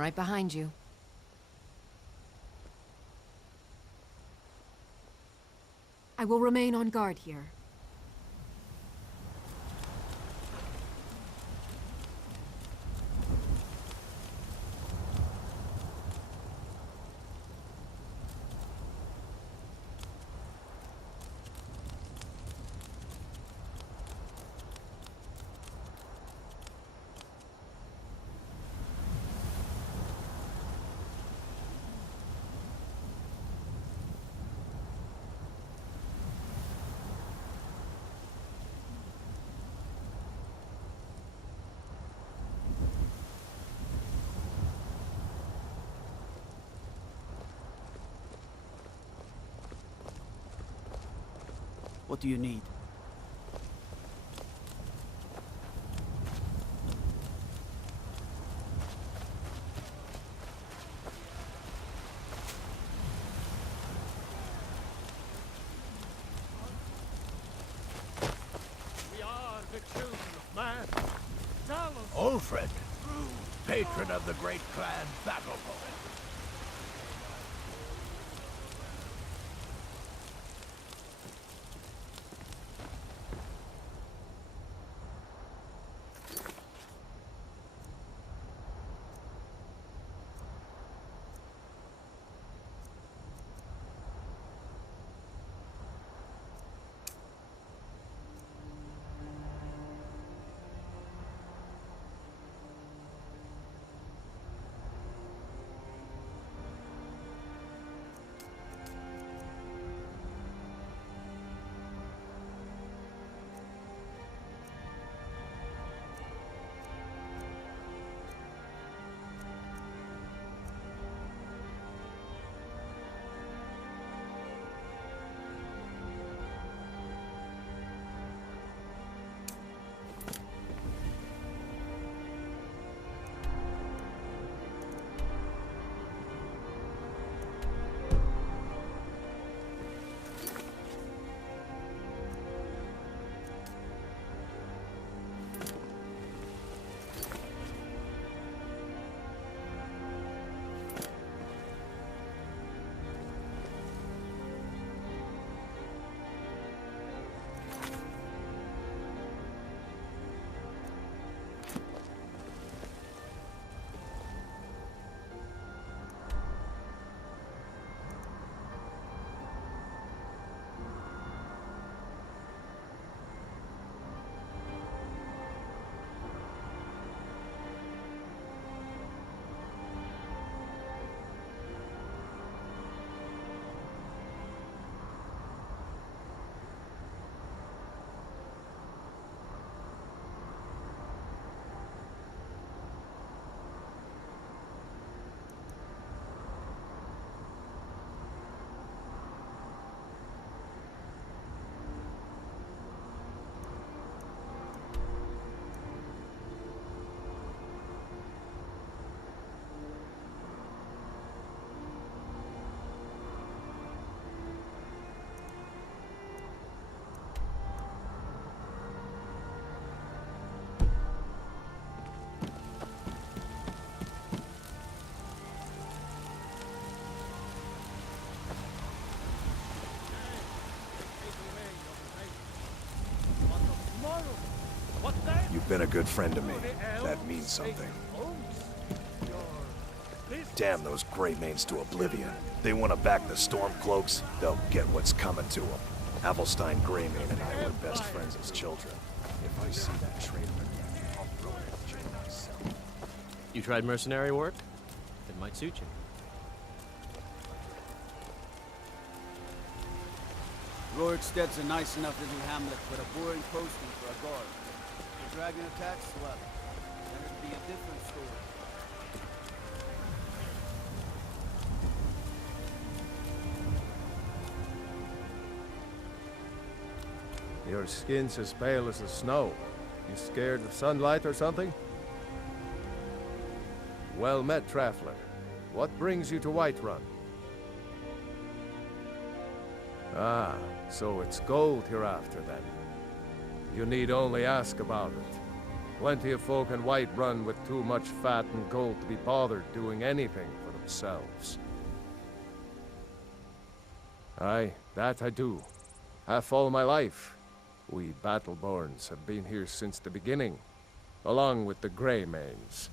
I'm right behind you. I will remain on guard here. What do you need? We are the children of man. Ulfred, patron of the great clan Battleborn. You've been a good friend to me. That means something. Damn those Greymanes to oblivion. They want to back the Stormcloaks, they'll get what's coming to them. Avelstein Greymane and I were best friends as children. If I see that traitor again, I'll throw it at you myself. You tried mercenary work? It might suit you. Roriksted's a nice enough little hamlet, but a boring posting for a guard. If the dragon attacks, well, then it'd be a different story. Your skin's as pale as the snow. You scared of sunlight or something? Well met, Traveler. What brings you to Whiterun? Ah, so it's gold you're after then. You need only ask about it. Plenty of folk in Whiterun with too much fat and gold to be bothered doing anything for themselves. Aye, that I do. Half all my life. We Battleborns have been here since the beginning, along with the Greymanes.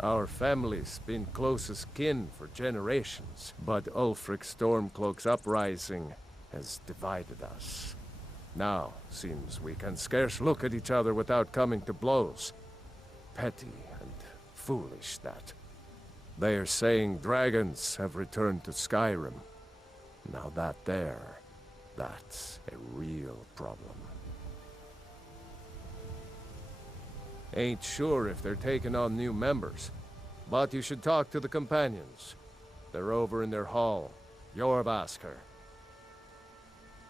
Our family's been close as kin for generations, but Ulfric Stormcloak's uprising has divided us. Now, seems we can scarce look at each other without coming to blows. Petty and foolish, that. They are saying dragons have returned to Skyrim. Now that's a real problem. Ain't sure if they're taking on new members, but you should talk to the companions. They're over in their hall, Jorvaskr.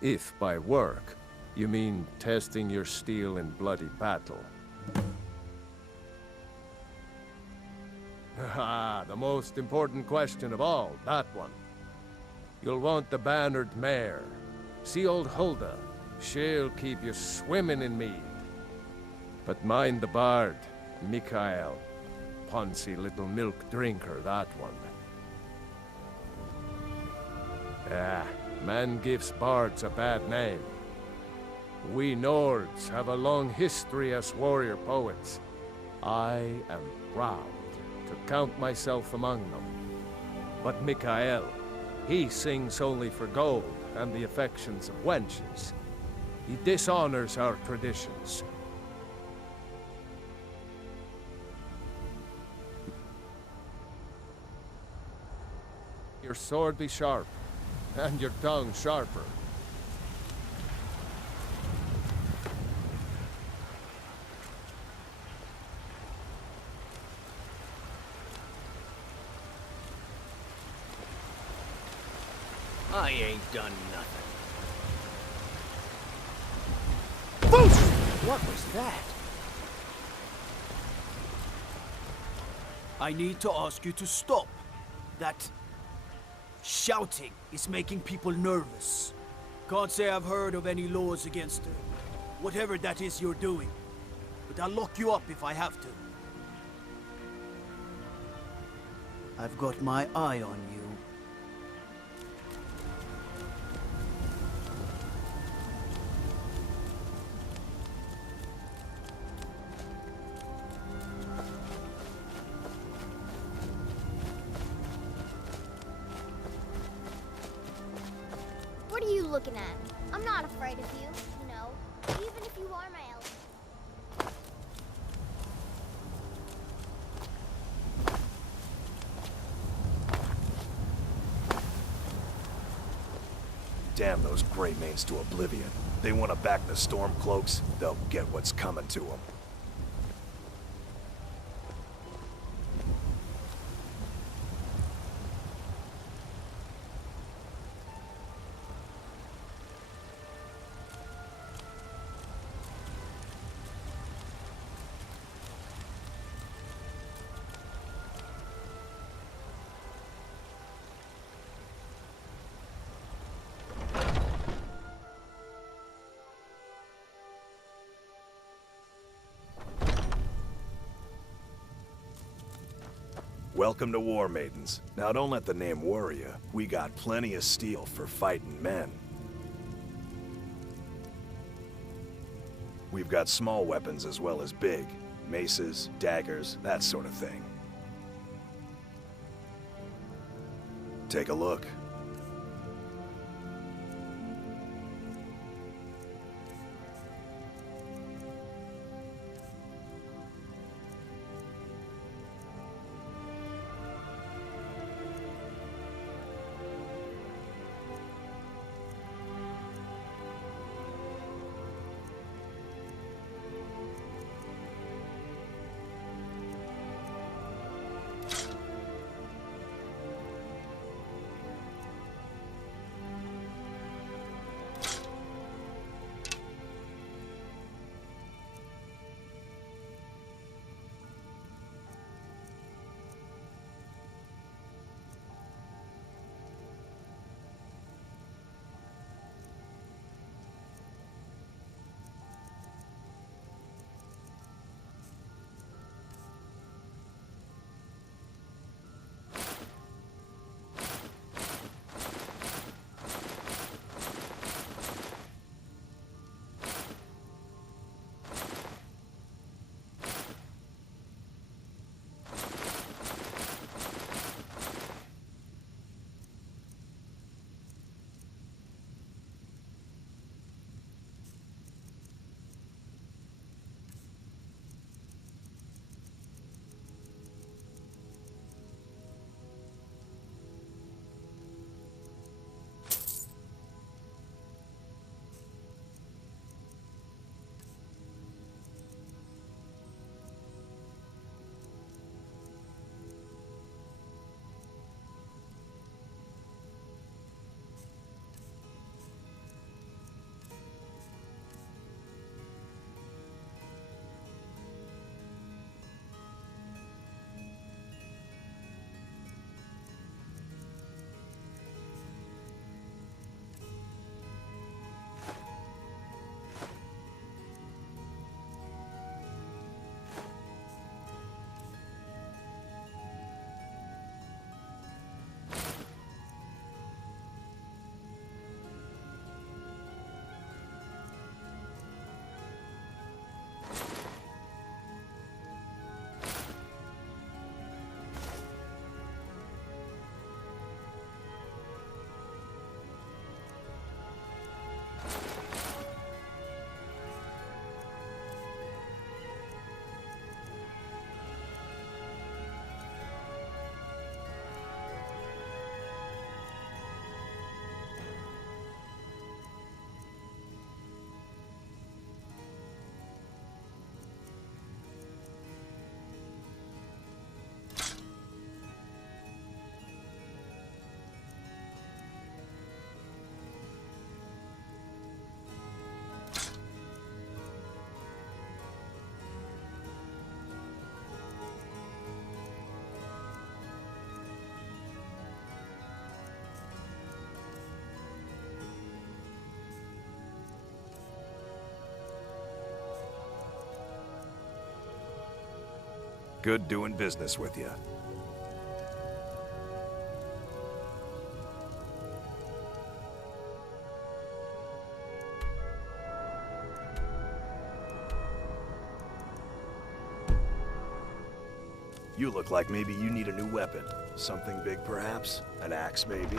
If by work, you mean testing your steel in bloody battle. Ah, the most important question of all, that one. You'll want the bannered mare. See old Hulda, she'll keep you swimming in mead. But mind the bard, Mikael. Poncy little milk drinker, that one. Ah, man gives bards a bad name. We Nords have a long history as warrior poets. I am proud to count myself among them. But Mikael, he sings only for gold and the affections of wenches. He dishonors our traditions. Your sword be sharp, and your tongue sharper. I ain't done nothing. What was that? I need to ask you to stop. That shouting is making people nervous. Can't say I've heard of any laws against whatever that is you're doing. But I'll lock you up if I have to. I've got my eye on you. What are you looking at? I'm not afraid of you, you know, even if you are my elf. Damn those Greymanes to oblivion. They want to back the Stormcloaks, they'll get what's coming to them. Welcome to War Maidens. Now don't let the name worry you. We got plenty of steel for fighting men. We've got small weapons as well as big. Maces, daggers, that sort of thing. Take a look. Good doing business with you. You look like maybe you need a new weapon. Something big, perhaps? An axe, maybe?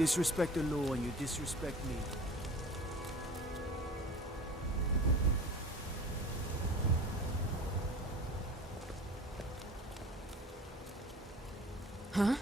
Disrespect the law and you disrespect me. Huh?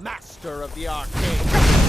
Master of the arcane.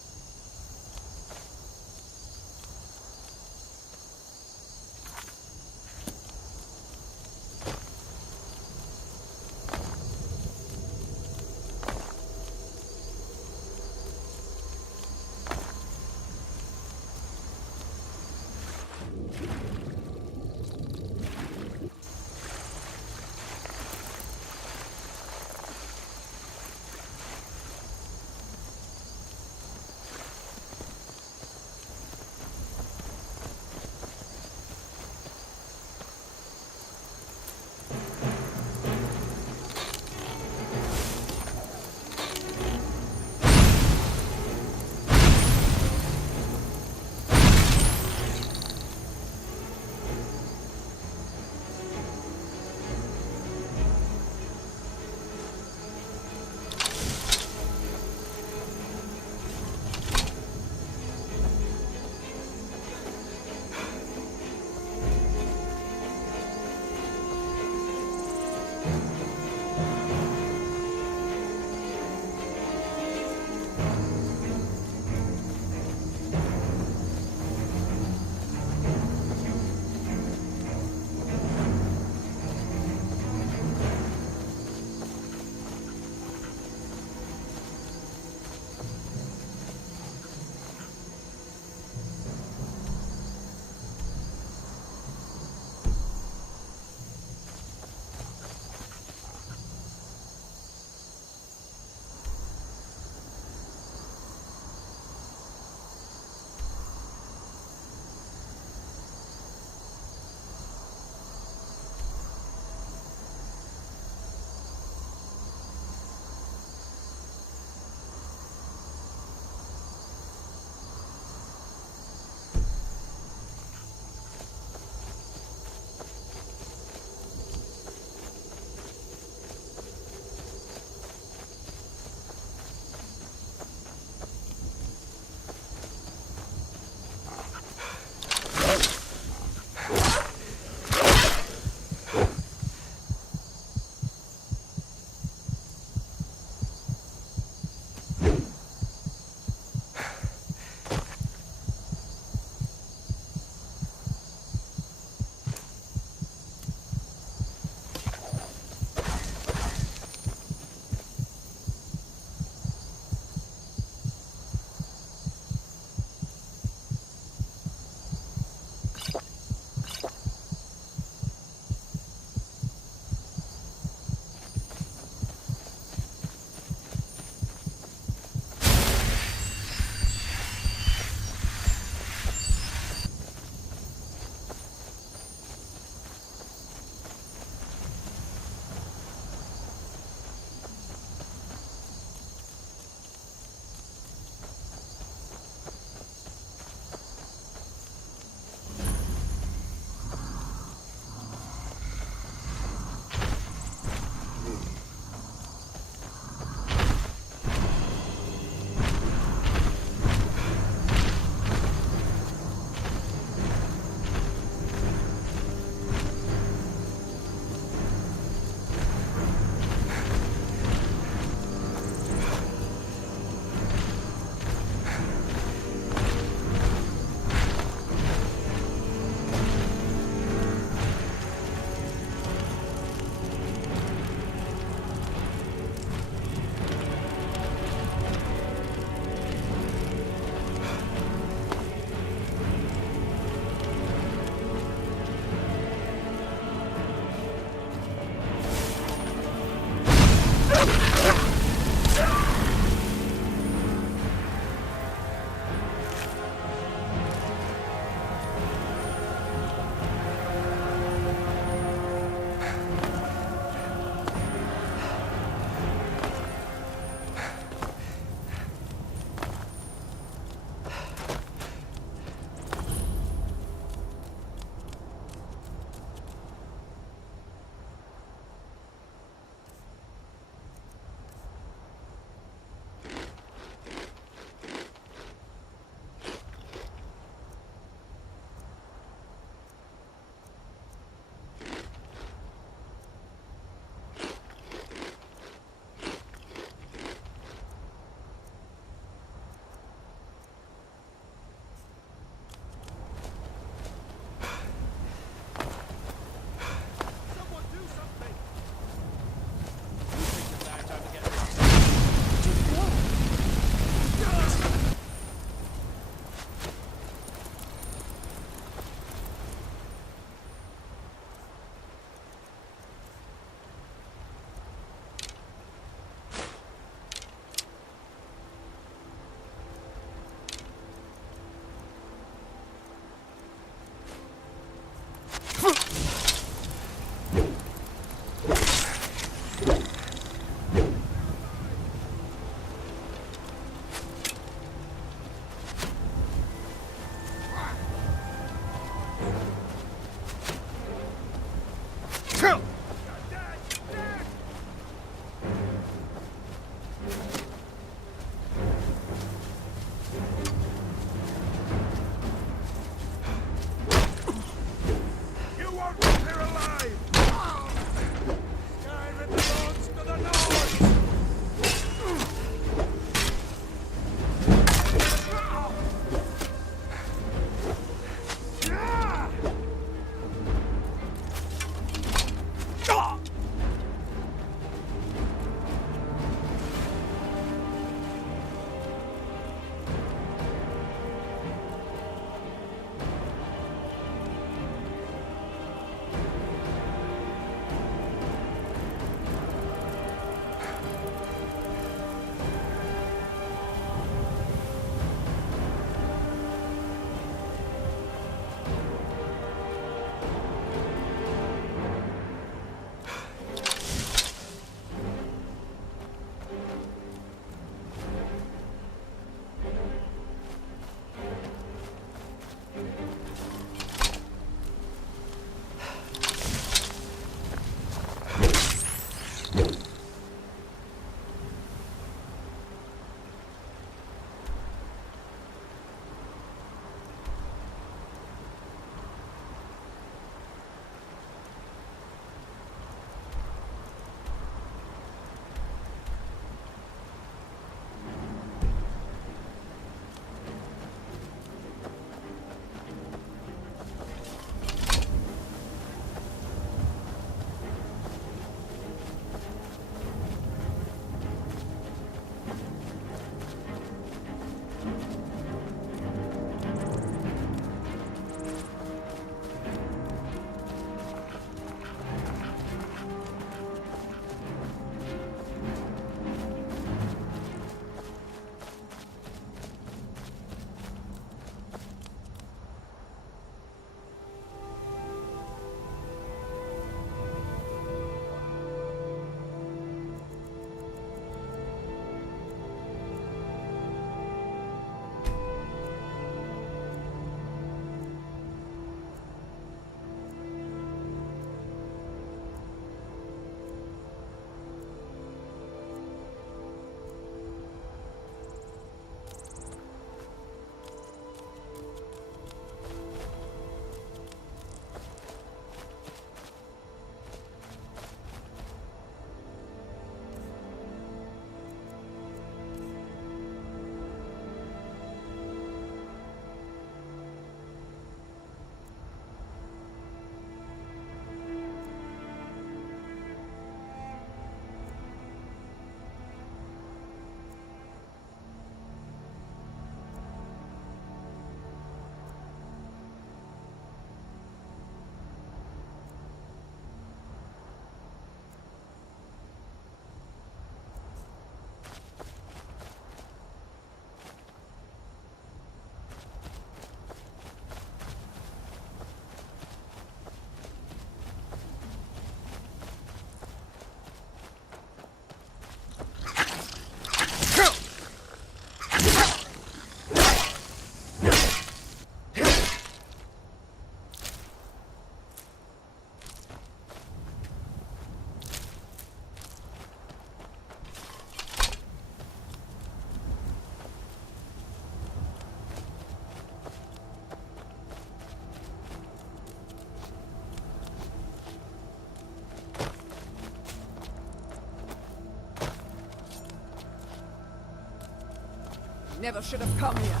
Never should have come here.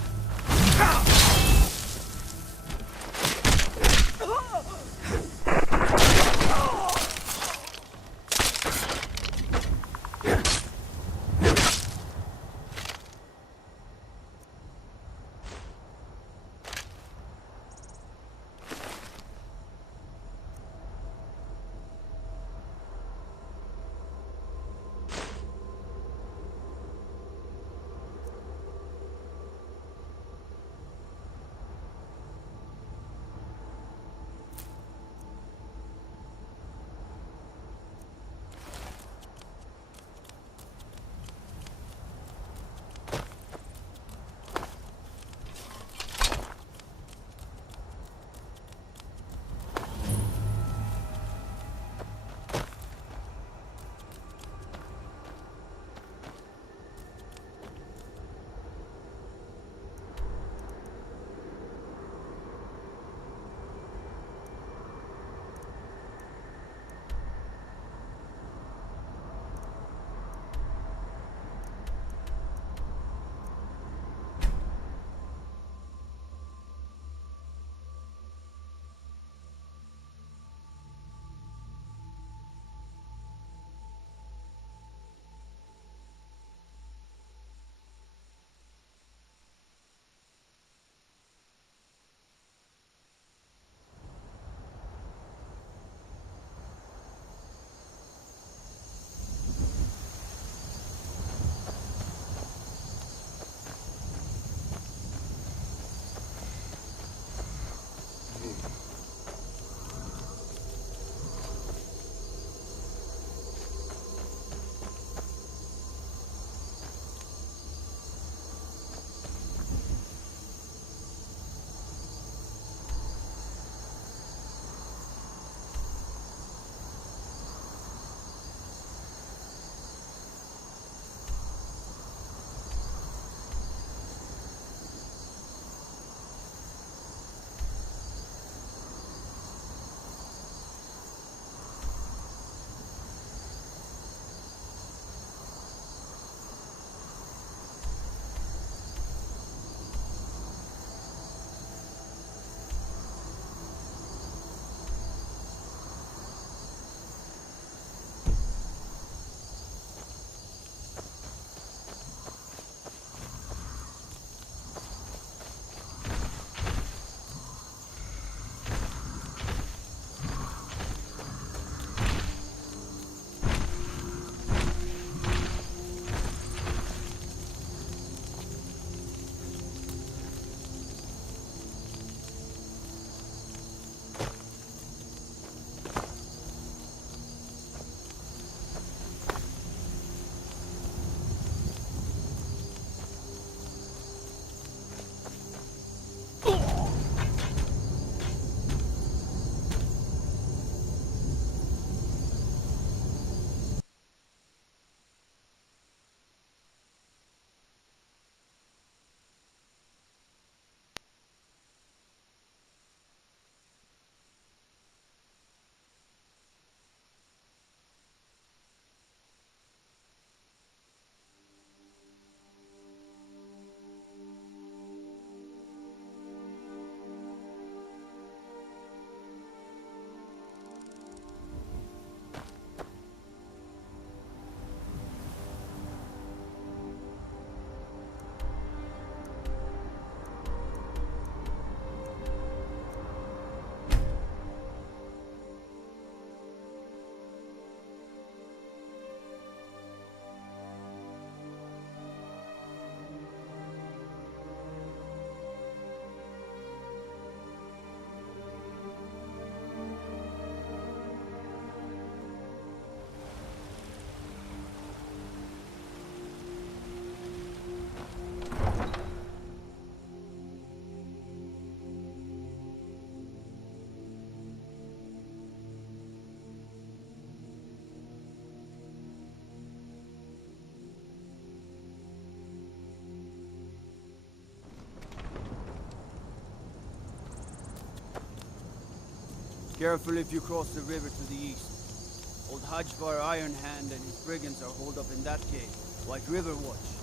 Careful if you cross the river to the east. Old Hajvar Iron Hand and his brigands are holed up in that cave. White River Watch.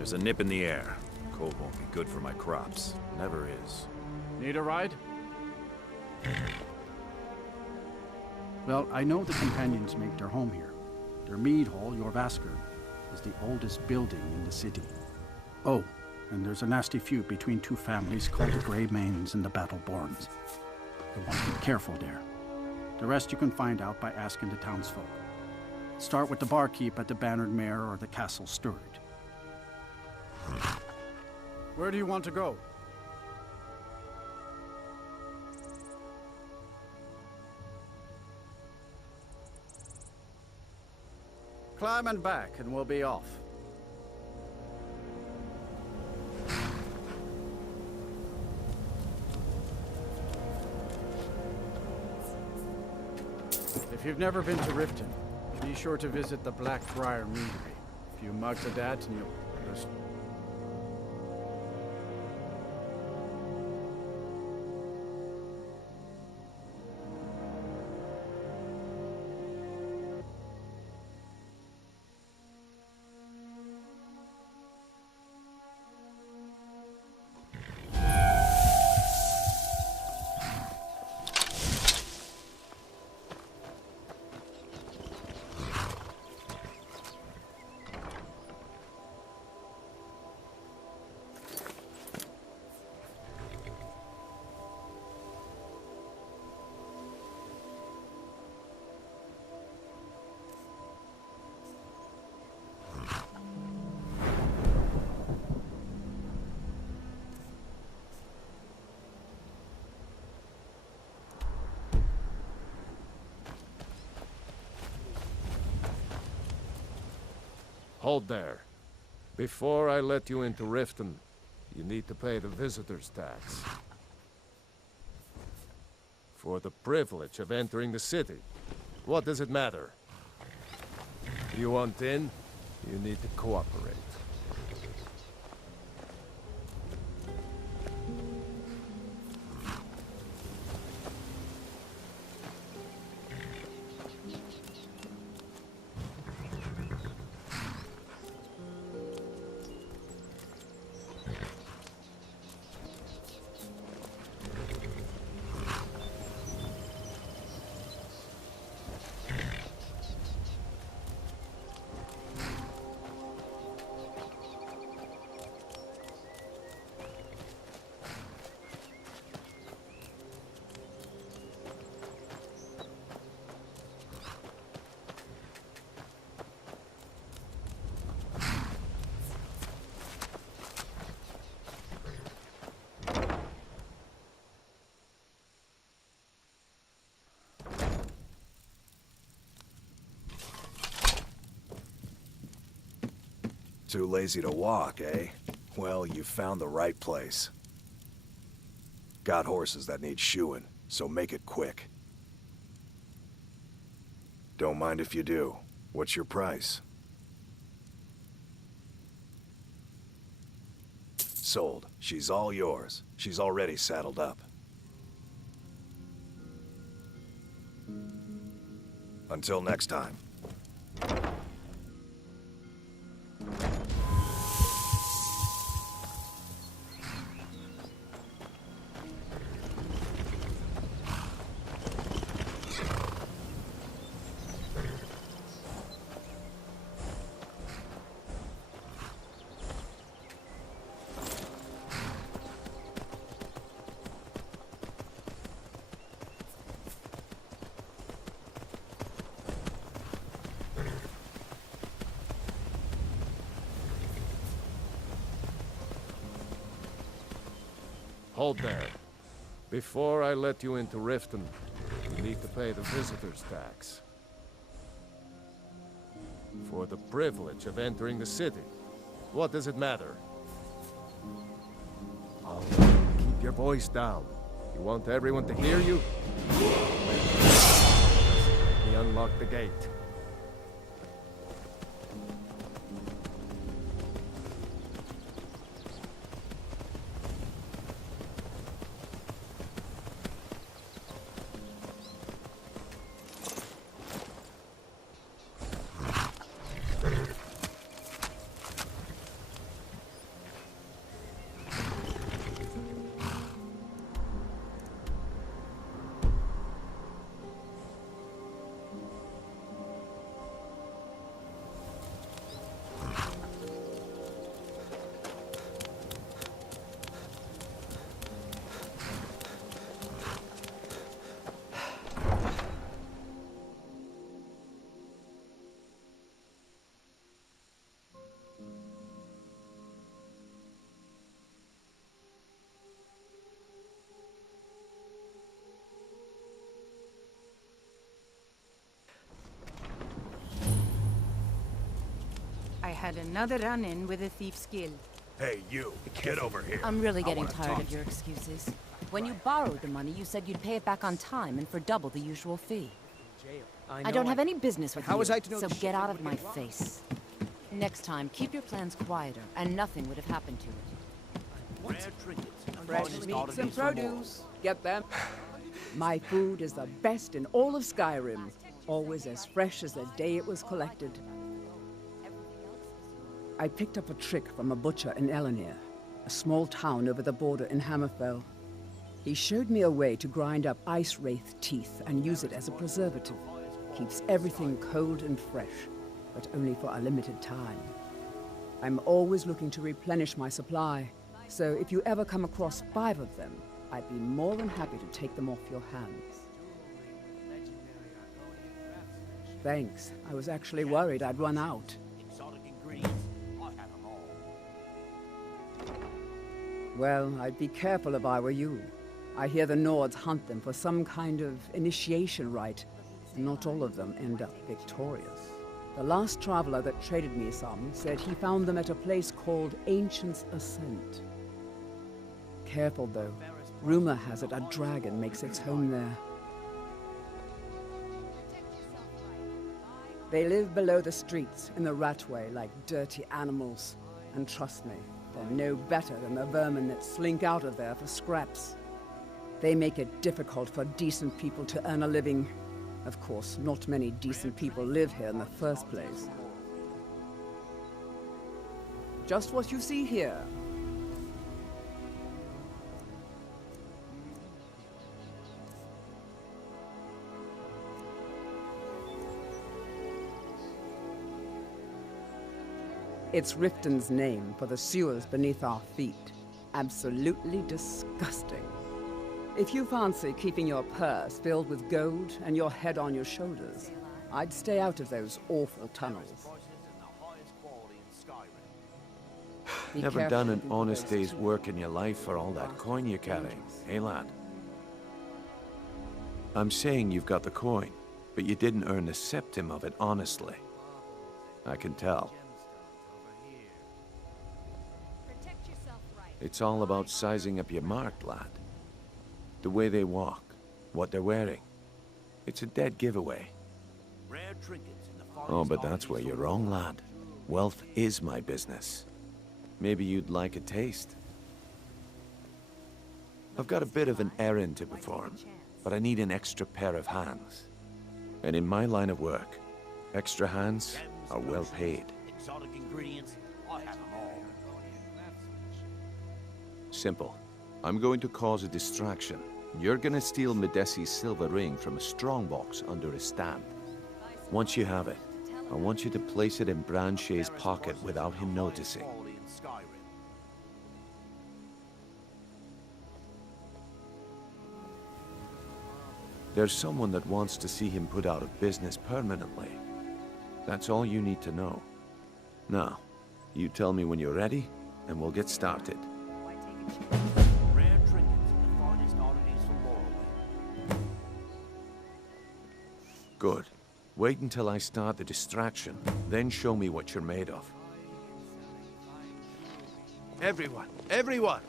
There's a nip in the air. Cold won't be good for my crops. Never is. Need a ride? Well, I know the companions make their home here. Their mead hall, your Vasker, is the oldest building in the city. Oh, and there's a nasty feud between two families called the Greymanes and the Battleborns. You want to be careful there. The rest you can find out by asking the townsfolk. Start with the barkeep at the Bannered Mare or the Castle Steward. Where do you want to go? Climb and back, and we'll be off. If you've never been to Riften, be sure to visit the Blackbriar Meadery. A few mugs of that, and you'll just... Hold there. Before I let you into Riften, you need to pay the visitor's tax. For the privilege of entering the city. What does it matter? You want in? You need to cooperate. Too lazy to walk, eh? Well, you found the right place. Got horses that need shoeing, so make it quick. Don't mind if you do. What's your price? Sold. She's all yours. She's already saddled up. Until next time. Hold there. Before I let you into Riften, you need to pay the visitor's tax. For the privilege of entering the city. What does it matter? Oh, keep your voice down. You want everyone to hear you? Let me unlock the gate. I had another run-in with a thief's guild. Hey, you, get over here. I'm really getting wanna tired talk of your excuses. When you borrowed the money, you said you'd pay it back on time and for double the usual fee. I don't have any business with How you, was I to know so the get out of my face. Next time, keep your plans quieter, and nothing would have happened to it. Rare trinkets. Fresh meats and produce. Get them. My food is the best in all of Skyrim. Always as fresh as the day it was collected. I picked up a trick from a butcher in Elenir, a small town over the border in Hammerfell. He showed me a way to grind up ice wraith teeth and use it as a preservative. Keeps everything cold and fresh, but only for a limited time. I'm always looking to replenish my supply, so if you ever come across 5 of them, I'd be more than happy to take them off your hands. Thanks. I was actually worried I'd run out. Exotic ingredients. I have them all. Well, I'd be careful if I were you. I hear the Nords hunt them for some kind of initiation rite. Not all of them end up victorious. The last traveler that traded me some said he found them at a place called Ancient's Ascent. Careful though. Rumor has it a dragon makes its home there. They live below the streets in the ratway like dirty animals. And trust me, they're no better than the vermin that slink out of there for scraps. They make it difficult for decent people to earn a living. Of course, not many decent people live here in the first place. Just what you see here. It's Riften's name for the sewers beneath our feet. Absolutely disgusting. If you fancy keeping your purse filled with gold and your head on your shoulders, I'd stay out of those awful tunnels. Be Never careful done an who you honest go day's to. work in your life for all that coin you carry, eh, lad? I'm saying you've got the coin, but you didn't earn a septim of it honestly. I can tell. It's all about sizing up your mark, lad. The way they walk, what they're wearing. It's a dead giveaway. Rare trinkets in the Oh, but that's where you're wrong, lad. Wealth is my business. Maybe you'd like a taste. I've got a bit of an errand to perform, but I need an extra pair of hands. And in my line of work, extra hands are well paid. Exotic ingredients. I have them all. Simple. I'm going to cause a distraction. You're gonna steal Medesi's silver ring from a strongbox under his stand. Once you have it, I want you to place it in Branche's pocket without him noticing. Quality in Skyrim. There's someone that wants to see him put out of business permanently. That's all you need to know. Now, you tell me when you're ready, and we'll get started. Rare trinkets in the finest oddities from Morrowind. Good. Wait until I start the distraction, then show me what you're made of. Everyone,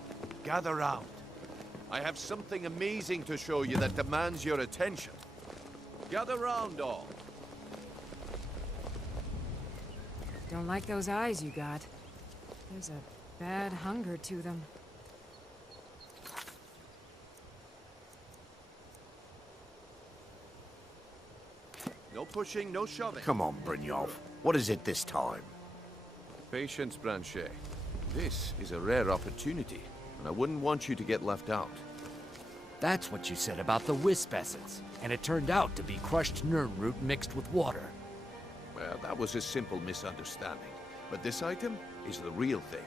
gather round. I have something amazing to show you that demands your attention. Gather round, all. Don't like those eyes you got. There's a bad hunger to them. No pushing, no shoving. Come on, Brynjolf. What is it this time? Patience, Branche. This is a rare opportunity, and I wouldn't want you to get left out. That's what you said about the wisp essence, and it turned out to be crushed nirnroot mixed with water. Well, that was a simple misunderstanding. But this item is the real thing.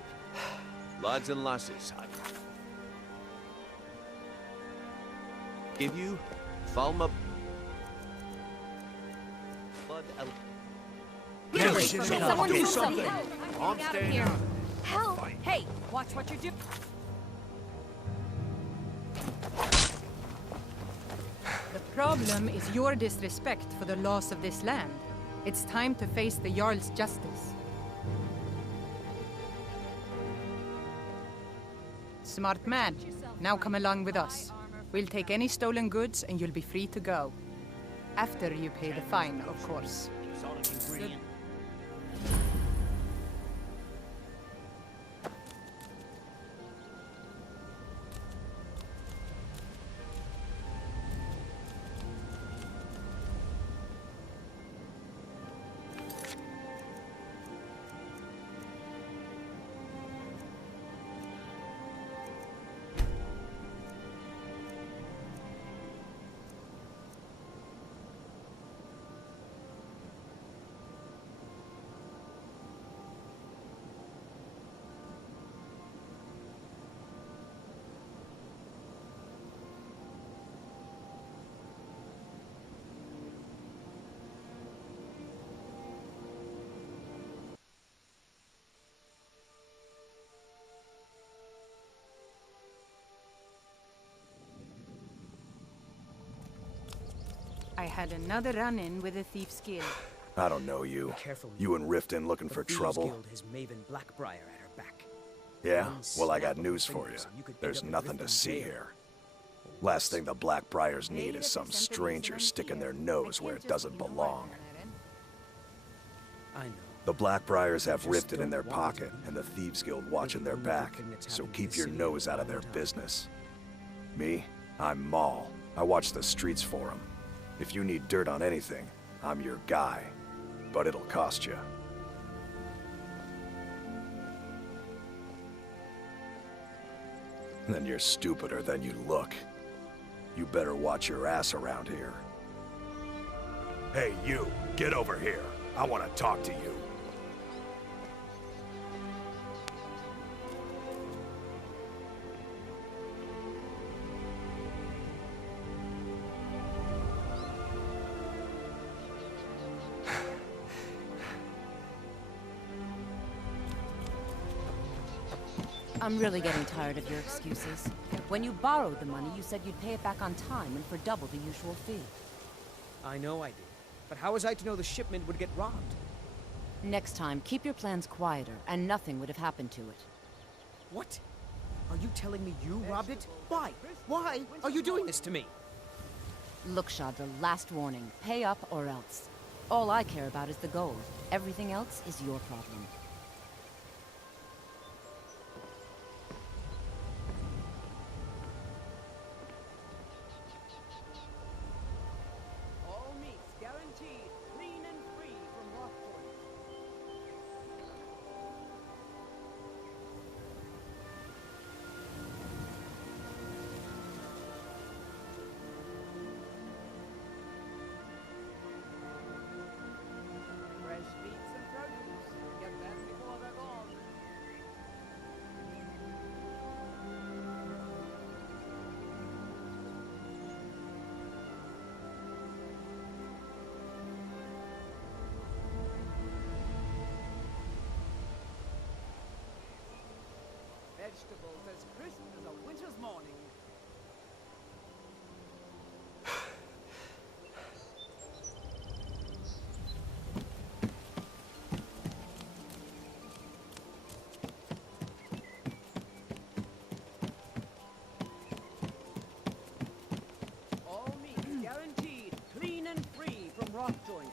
Lads and lasses, I give you Falma Blood Someone do something! I'm staying out. Help! Hey, watch what you do. The problem is your disrespect for the laws of this land. It's time to face the Jarl's justice. Smart man. Now come along with us. We'll take any stolen goods and you'll be free to go. After you pay the fine, of course. I had another run-in with a thief's guild. I don't know you. Careful. You and Riften looking for Thieves trouble? Guild has Maven Blackbriar at her back. Yeah? One Well, I got snap of news the for you. fingers and you could end There's up in nothing to Riften see jail. here. Last thing the Blackbriars need is some stranger sticking their nose where it doesn't belong. I know. The Blackbriars have Just Riften in their don't want pocket to. and the Thieves Guild watching their Look at back, everything that's so happened in keep the your city nose out of all their the time. business. Me? I'm Maul. I watch the streets for them. If you need dirt on anything, I'm your guy. But it'll cost you. Then you're stupider than you look. You better watch your ass around here. Hey, you! Get over here! I want to talk to you. I'm really getting tired of your excuses. When you borrowed the money, you said you'd pay it back on time and for double the usual fee. I know I did. But how was I to know the shipment would get robbed? Next time, keep your plans quieter, and nothing would have happened to it. What? Are you telling me you robbed it? Why? Why are you doing this to me? Look, Shadra, last warning. Pay up or else. All I care about is the gold. Everything else is your problem. All meats guaranteed, clean and free from rock points. Fresh meats and produce. Get them before they're gone. Vegetables as crisp as a winter's morning. All meats guaranteed, clean and free from rock joint.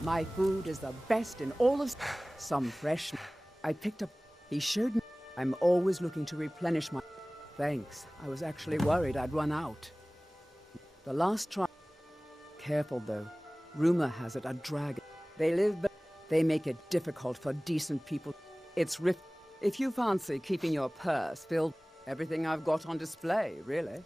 My food is the best in all of... Some fresh... I picked up... He showed me... I'm always looking to replenish my... Thanks. I was actually worried I'd run out. The last try... Careful, though. Rumor has it a dragon. They live... They make it difficult for decent people. It's rift... If you fancy keeping your purse filled... Everything I've got on display, really.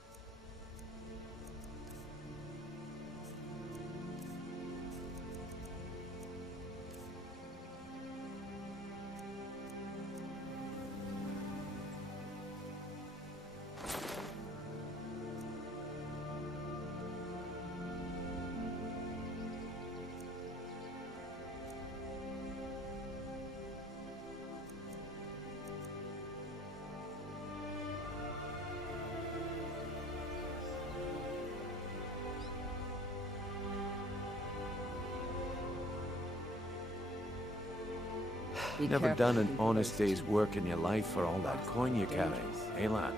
Be Never careful done with an people honest those day's teeth. work in your life for all that coin you carry, Dangerous. eh, lad?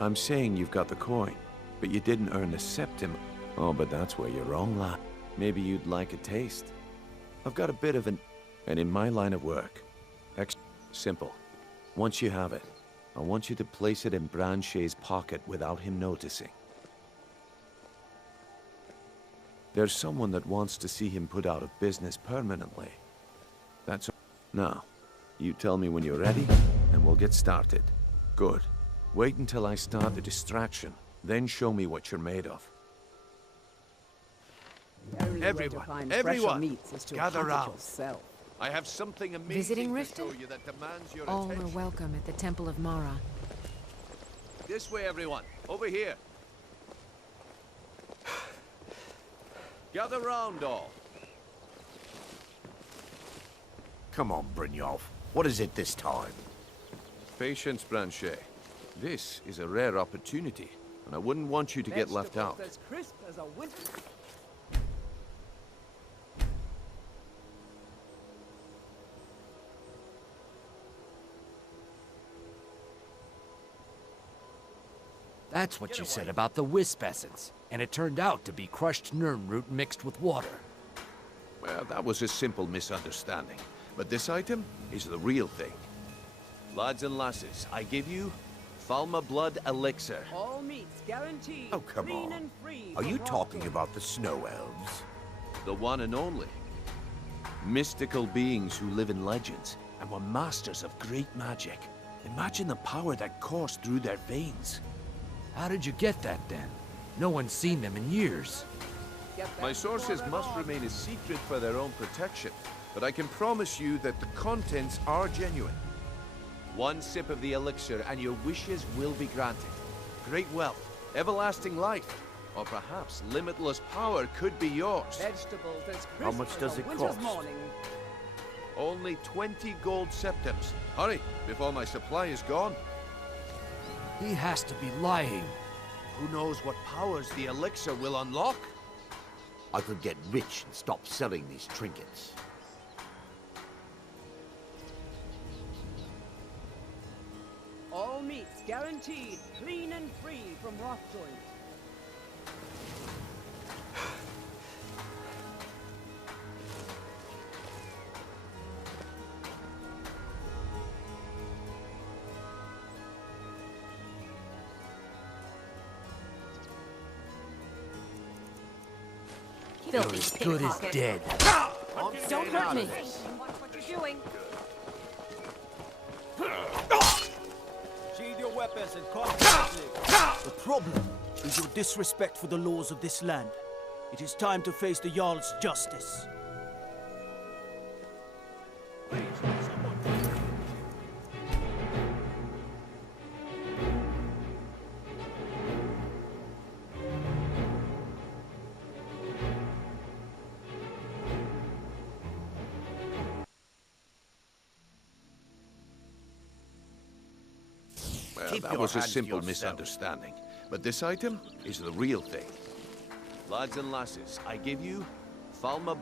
I'm saying you've got the coin, but you didn't earn the septim. Oh, but that's where you're wrong, lad. Maybe you'd like a taste. I've got a bit of an... And in my line of work, simple. Once you have it, I want you to place it in Branche's pocket without him noticing. There's someone that wants to see him put out of business permanently. That's... Now, you tell me when you're ready, and we'll get started. Good. Wait until I start the distraction, then show me what you're made of. The only way to Everyone, find everyone, fresher meats is to gather hunt it round. yourself. I have something amazing Visiting to Riften? show you that demands your All attention. are welcome at the Temple of Mara. This way, everyone. Over here. Gather round, all. Come on, Brynjolf. What is it this time? Patience, Branche. This is a rare opportunity, and I wouldn't want you to get left out. As crisp as a winter. That's what you said about the wisp essence, and it turned out to be crushed Nirnroot mixed with water. Well, that was a simple misunderstanding. But this item is the real thing. Lads and lasses, I give you Falma Blood Elixir. All meats guaranteed. Oh, come clean on. and free Are from you raw talking goods. about the Snow Elves? The one and only. Mystical beings who live in legends and were masters of great magic. Imagine the power that coursed through their veins. How did you get that, then? No one's seen them in years. My sources must remain a secret for their own protection, but I can promise you that the contents are genuine. One sip of the elixir and your wishes will be granted. Great wealth, everlasting life, or perhaps limitless power could be yours. Vegetables as crisp How much as does a it winter's cost? morning. Only 20 gold septims. Hurry, before my supply is gone. He has to be lying. Who knows what powers the elixir will unlock? I could get rich and stop selling these trinkets. All meats guaranteed clean and free from rough joints. You're as good as dead. Don't hurt me. What you're doing? Sheathe your weapons and come. The problem is your disrespect for the laws of this land. It is time to face the Jarl's justice. Well, Keep that your was a hands to simple yourself. misunderstanding. But this item is the real thing. Lads and lasses, I give you Falma